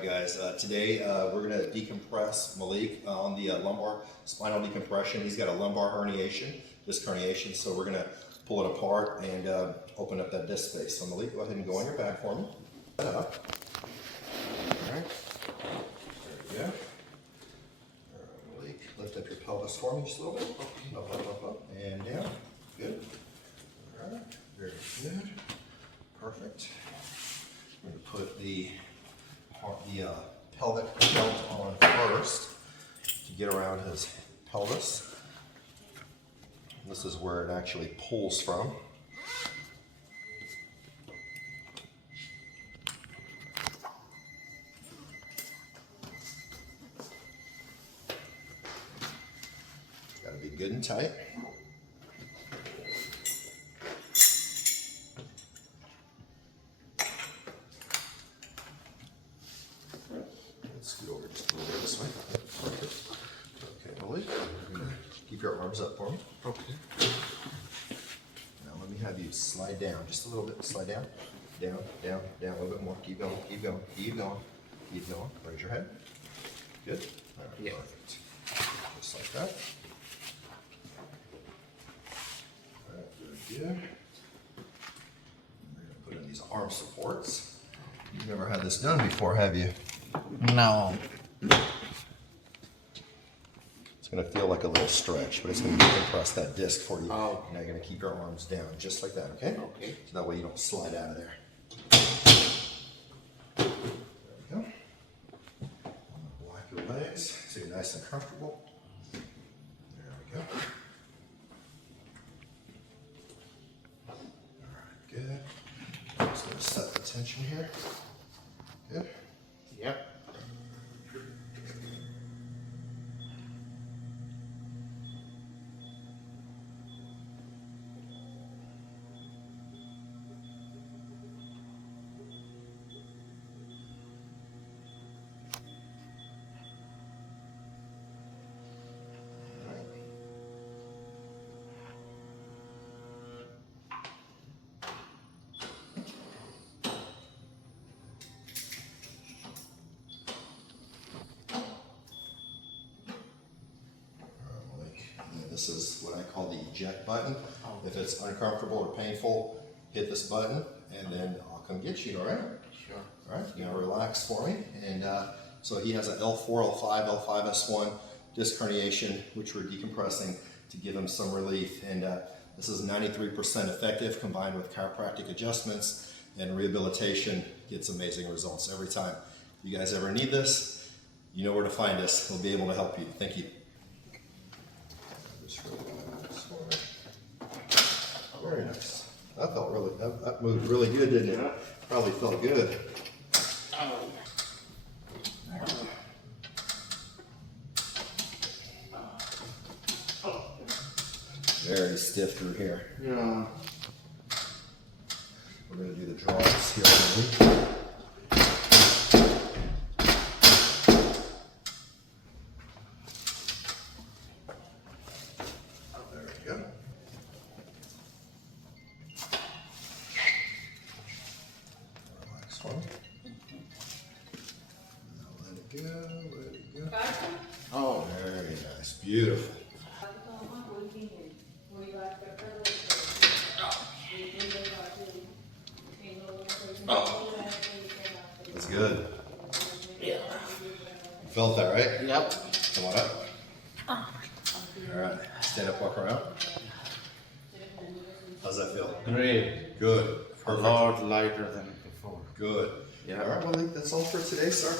Alright guys, today we're going to decompress Malik on the lumbar spinal decompression. He's got a lumbar herniation, disc herniation, so we're going to pull it apart and open up that disc space. So Malik, go ahead and go on your back for me. Up. Alright, there we go. Malik, lift up your pelvis for me just a little bit. Up, and down. Good. Alright, very good. Perfect. We're going to put the pelvic belt on first to get around his pelvis. This is where it actually pulls from. Got to be good and tight. Scoot over just a little bit this way. Perfect. Okay, Malik, keep your arms up for me. Okay. Now let me have you slide down just a little bit. Slide down, down, down, down a little bit more. Keep going, keep going, keep going, keep going. Raise your head. Good. All right, yeah. Perfect. Just like that. All right, very good. We're going to put in these arm supports. You've never had this done before, have you? No. It's going to feel like a little stretch, but it's going to decompress that disc for you. Oh. Now you're going to keep your arms down just like that, okay? Okay. So that way you don't slide out of there. There we go. Block your legs so you're nice and comfortable. There we go. All right, good. I'm just going to set the tension here. Good. Yep. This is what I call the eject button. If it's uncomfortable or painful, hit this button and then I'll come get you, all right? Sure. All right, you know, relax for me. And so he has an L4, L5, L5S1 disc herniation, which we're decompressing to give him some relief. And this is 93% effective combined with chiropractic adjustments and rehabilitation. Gets amazing results every time. If you guys ever need this, you know where to find us. We'll be able to help you. Thank you. Very nice. That felt really, that moved really good, didn't it? Probably felt good. Very stiff through here. Yeah. We're going to do the draws here. There we go. Relax for me. Now let it go, let it go. Oh. Very nice, beautiful. Oh. That's good. Yeah. You felt that, right? Yep. Come on up. All right, stand up, walk around. How's that feel? Great. Good. A lot lighter than before. Good. Yeah. All right, well, that's all for today, sir.